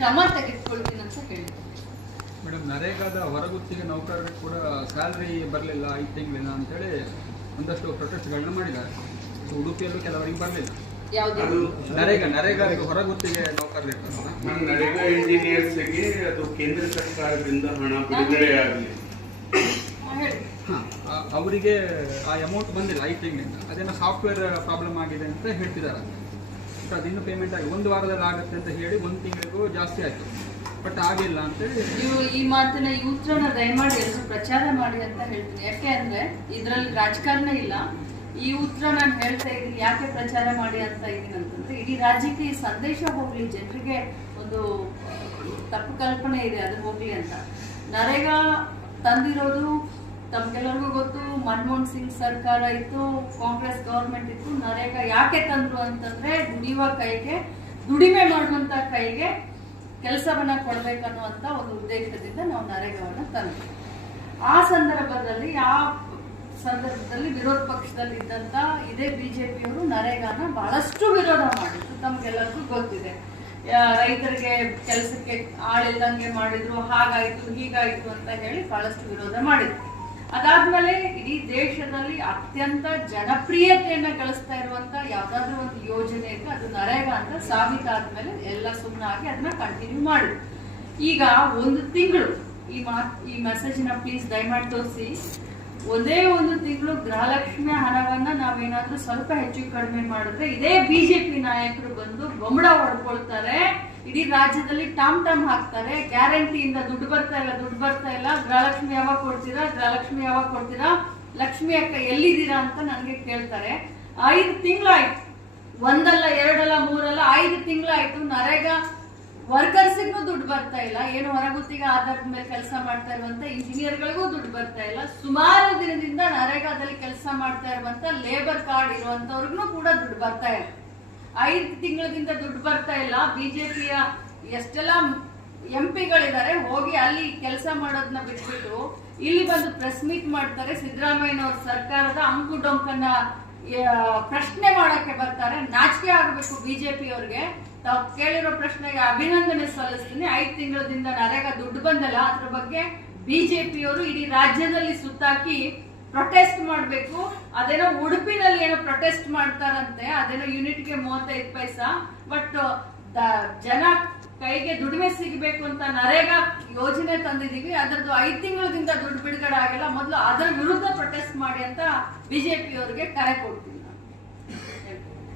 ಕ್ರಮ ತೆಗೆದುಕೊಳ್ತೀನಿ ಅಂತ ಹೇಳಿದ್ರು. ಮೇಡಮ್, ನರೇಗಾದ ಹೊರಗುತ್ತಿಗೆ ನೌಕರರಿಗೆ ಕೂಡ ಸ್ಯಾಲ್ರಿ ಬರಲಿಲ್ಲ 5 ತಿಂಗಳಿನ ಅಂತೇಳಿ ಒಂದಷ್ಟು ಪ್ರೊಟೆಸ್ಟ್ಗಳನ್ನ ಮಾಡಿದ್ದಾರೆ. ಉಡುಪಿಯಲ್ಲೂ ಕೆಲವರಿಗೆ ಬರಲಿಲ್ಲ. ಯಾವುದು ನರೇಗಾ ಹೊರಗುತ್ತಿಗೆ ನೌಕರರು ನರೇಗಾ ಇಂಜಿನಿಯರ್ಸ್ಗೆ ಅದು ಕೇಂದ್ರ ಸರ್ಕಾರದಿಂದ ಹಣ ಬಿಡುಗಡೆ ಆಗಲಿ, ಅವರಿಗೆ ಆ ಅಮೌಂಟ್ ಬಂದಿಲ್ಲ 5 ತಿಂಗಳಿಂದ. ಅದೇನೋ ಸಾಫ್ಟ್ವೇರ್ ಪ್ರಾಬ್ಲಮ್ ಆಗಿದೆ ಅಂತ ಹೇಳ್ತಿದ್ದಾರೆ. ಅದಿನ್ನೂ ಪೇಮೆಂಟ್ ಆಗಿ 1 ವಾರದಲ್ಲಿ ಆಗುತ್ತೆ ಅಂತ ಹೇಳಿ 1 ತಿಂಗಳಿಗೂ ಜಾಸ್ತಿ ಆಯಿತು, ಬಟ್ ಆಗಿಲ್ಲ ಅಂತೇಳಿ ಈ ಮಾತಿನ ಈ ಉತ್ತರನ ದಯಮಾಡಿ ಎಲ್ಲರೂ ಪ್ರಚಾರ ಮಾಡಿ ಅಂತ ಹೇಳ್ತೀನಿ. ಯಾಕೆ ಅಂದ್ರೆ ಇದರಲ್ಲಿ ರಾಜಕಾರಣ ಇಲ್ಲ. ಈ ಉತ್ತರ ನಾನು ಹೇಳ್ತಾ ಇದ್ದೀನಿ ಯಾಕೆ ಪ್ರಚಾರ ಮಾಡಿ ಅಂತ ಇದ್ದೀನಿ ಅಂತಂದ್ರೆ, ಇಡೀ ರಾಜ್ಯಕ್ಕೆ ಈ ಸಂದೇಶ ಹೋಗ್ಲಿ, ಜನರಿಗೆ ಒಂದು ತಪ್ಪು ಕಲ್ಪನೆ ಇದೆ ಅದು ಹೋಗ್ಲಿ ಅಂತ. ನರೇಗಾ ತಂದಿರೋದು ತಮ್ಗೆಲ್ಲರಿಗೂ ಗೊತ್ತು. ಮನಮೋಹನ್ ಸಿಂಗ್ ಸರ್ಕಾರ ಇತ್ತು, ಕಾಂಗ್ರೆಸ್ ಗವರ್ಮೆಂಟ್ ಇತ್ತು. ನರೇಗಾ ಯಾಕೆ ತಂದ್ರು ಅಂತಂದ್ರೆ, ದುಡಿಯುವ ಕೈಗೆ, ದುಡಿಮೆ ಮಾಡುವಂತ ಕೈಗೆ ಕೆಲಸವನ್ನ ಕೊಡ್ಬೇಕನ್ನುವಂತ ಒಂದು ಉದ್ದೇಶದಿಂದ ನಾವು ನರೇಗಾವನ್ನ ತಂದ್ವಿ. ಆ ಸಂದರ್ಭದಲ್ಲಿ ವಿರೋಧ ಪಕ್ಷದಲ್ಲಿ ಇದ್ದಂತ ಇದೇ ಬಿಜೆಪಿಯವರು ನರೇಗಾನ ಬಹಳಷ್ಟು ವಿರೋಧ ಮಾಡಿದ್ರು. ತಮ್ಗೆಲ್ಲರಿಗೂ ಗೊತ್ತಿದೆ. ರೈತರಿಗೆ ಕೆಲಸಕ್ಕೆ ಆಳಿಲ್ದಂಗೆ ಮಾಡಿದ್ರು, ಹಾಗಾಯ್ತು ಹೀಗಾಯ್ತು ಅಂತ ಹೇಳಿ ಬಹಳಷ್ಟು ವಿರೋಧ ಮಾಡಿದ್ರು. ಅದಾದ್ಮೇಲೆ ಇಡೀ ದೇಶದಲ್ಲಿ ಅತ್ಯಂತ ಜನಪ್ರಿಯತೆಯನ್ನ ಗಳಿಸ್ತಾ ಇರುವಂತ ಯಾವ್ದಾದ್ರು ಒಂದು ಯೋಜನೆ ಇದ್ರೆ ಅದು ನರೇಗಾ ಅಂತ ಸಾಬೀತಾದ್ಮೇಲೆ ಎಲ್ಲ ಸುಮ್ಮನಾಗಿ ಅದನ್ನ ಕಂಟಿನ್ಯೂ ಮಾಡಿದ್ರು. ಈಗ 1 ತಿಂಗಳು ಈ ಮೆಸೇಜ್ನ ಪ್ಲೀಸ್ ದಯಮಾಡಿ ತೋರಿಸಿ. ಒಂದೇ 1 ತಿಂಗಳು ಗೃಹಲಕ್ಷ್ಮಿ ಹಣವನ್ನ ನಾವೇನಾದ್ರೂ ಸ್ವಲ್ಪ ಹೆಚ್ಚು ಕಡಿಮೆ ಮಾಡಿದ್ರೆ ಇದೇ ಬಿಜೆಪಿ ನಾಯಕರು ಬಂದು ಬೊಂಬಡ ಹೊಡ್ಕೊಳ್ತಾರೆ, ಇಡೀ ರಾಜ್ಯದಲ್ಲಿ ಟಾಮ್ ಹಾಕ್ತಾರೆ. ಗ್ಯಾರಂಟಿಯಿಂದ ದುಡ್ಡು ಬರ್ತಾ ಇಲ್ಲ, ಗೃಹಲಕ್ಷ್ಮಿ ಯಾವಾಗ ಕೊಡ್ತೀರಾ, ಲಕ್ಷ್ಮಿ ಅಕ್ಕ ಎಲ್ಲಿದ್ದೀರಾ ಅಂತ ನನಗೆ ಕೇಳ್ತಾರೆ. 5 ತಿಂಗಳಾಯ್ತು, 1 ಅಲ್ಲ 2 ಅಲ್ಲ 3 ಅಲ್ಲ 5 ತಿಂಗಳಾಯ್ತು. ನರೇಗಾ ವರ್ಕರ್ಸಿಗೂ ದುಡ್ಡು ಬರ್ತಾ ಇಲ್ಲ. ಏನು ಹೊರಗುತ್ತಿಗೆ ಆಧಾರದ ಮೇಲೆ ಕೆಲಸ ಮಾಡ್ತಾ ಇರುವಂತ ಇಂಜಿನಿಯರ್ಗಳಿಗೂ ದುಡ್ಡು ಬರ್ತಾ ಇಲ್ಲ. ಸುಮಾರು ದಿನದಿಂದ ನರೇಗಾದಲ್ಲಿ ಕೆಲಸ ಮಾಡ್ತಾ ಇರುವಂತ ಲೇಬರ್ ಕಾರ್ಡ್ ಇರುವಂತವ್ರಿಗೂ ಕೂಡ ದುಡ್ಡು ಬರ್ತಾ ಇಲ್ಲ. 5 ತಿಂಗಳಿಂದ ದುಡ್ಡು ಬರ್ತಾ ಇಲ್ಲ. ಬಿಜೆಪಿಯ ಎಷ್ಟೆಲ್ಲ ಎಂಪಿಗಳಿದ್ದಾರೆ, ಹೋಗಿ ಅಲ್ಲಿ ಕೆಲಸ ಮಾಡೋದನ್ನ ಬಿಟ್ಬಿಟ್ಟು ಇಲ್ಲಿ ಬಂದು ಪ್ರೆಸ್ ಮೀಟ್ ಮಾಡ್ತಾರೆ. ಸಿದ್ದರಾಮಯ್ಯನವ್ರ ಸರ್ಕಾರದ ಅಂಕು ಡೊಂಕನ್ನ ಪ್ರಶ್ನೆ ಮಾಡಕ್ಕೆ ಬರ್ತಾರೆ. ನಾಚಿಕೆ ಆಗಬೇಕು ಬಿಜೆಪಿ ಅವ್ರಿಗೆ. ತಾವು ಕೇಳಿರೋ ಪ್ರಶ್ನೆಗೆ ಅಭಿನಂದನೆ ಸಲ್ಲಿಸ್ತೀನಿ. 5 ತಿಂಗಳಿಂದ ನರೇಗಾ ದುಡ್ಡು ಬಂದಲ್ಲ, ಅದ್ರ ಬಗ್ಗೆ ಬಿಜೆಪಿಯವರು ಇಡೀ ರಾಜ್ಯದಲ್ಲಿ ಸುತ್ತಾಕಿ ಪ್ರೊಟೆಸ್ಟ್ ಮಾಡಬೇಕು. ಅದೇನೋ ಉಡುಪಿನಲ್ಲಿ ಏನೋ ಪ್ರೊಟೆಸ್ಟ್ ಮಾಡ್ತಾರಂತೆ, ಅದೇನೋ ಯೂನಿಟ್ಗೆ 35 ಪೈಸಾ. ಬಟ್ ಜನ ಕೈಗೆ ದುಡಿಮೆ ಸಿಗಬೇಕು ಅಂತ ನರೇಗಾ ಯೋಜನೆ ತಂದಿದೀವಿ, ಅದರದ್ದು 5 ತಿಂಗಳಿಂದ ದುಡ್ಡು ಬಿಡುಗಡೆ ಆಗಿಲ್ಲ. ಮೊದಲು ಅದರ ವಿರುದ್ಧ ಪ್ರೊಟೆಸ್ಟ್ ಮಾಡಿ ಅಂತ ಬಿಜೆಪಿಯವರಿಗೆ ಕರೆ ಕೊಡ್ತೀವಿ.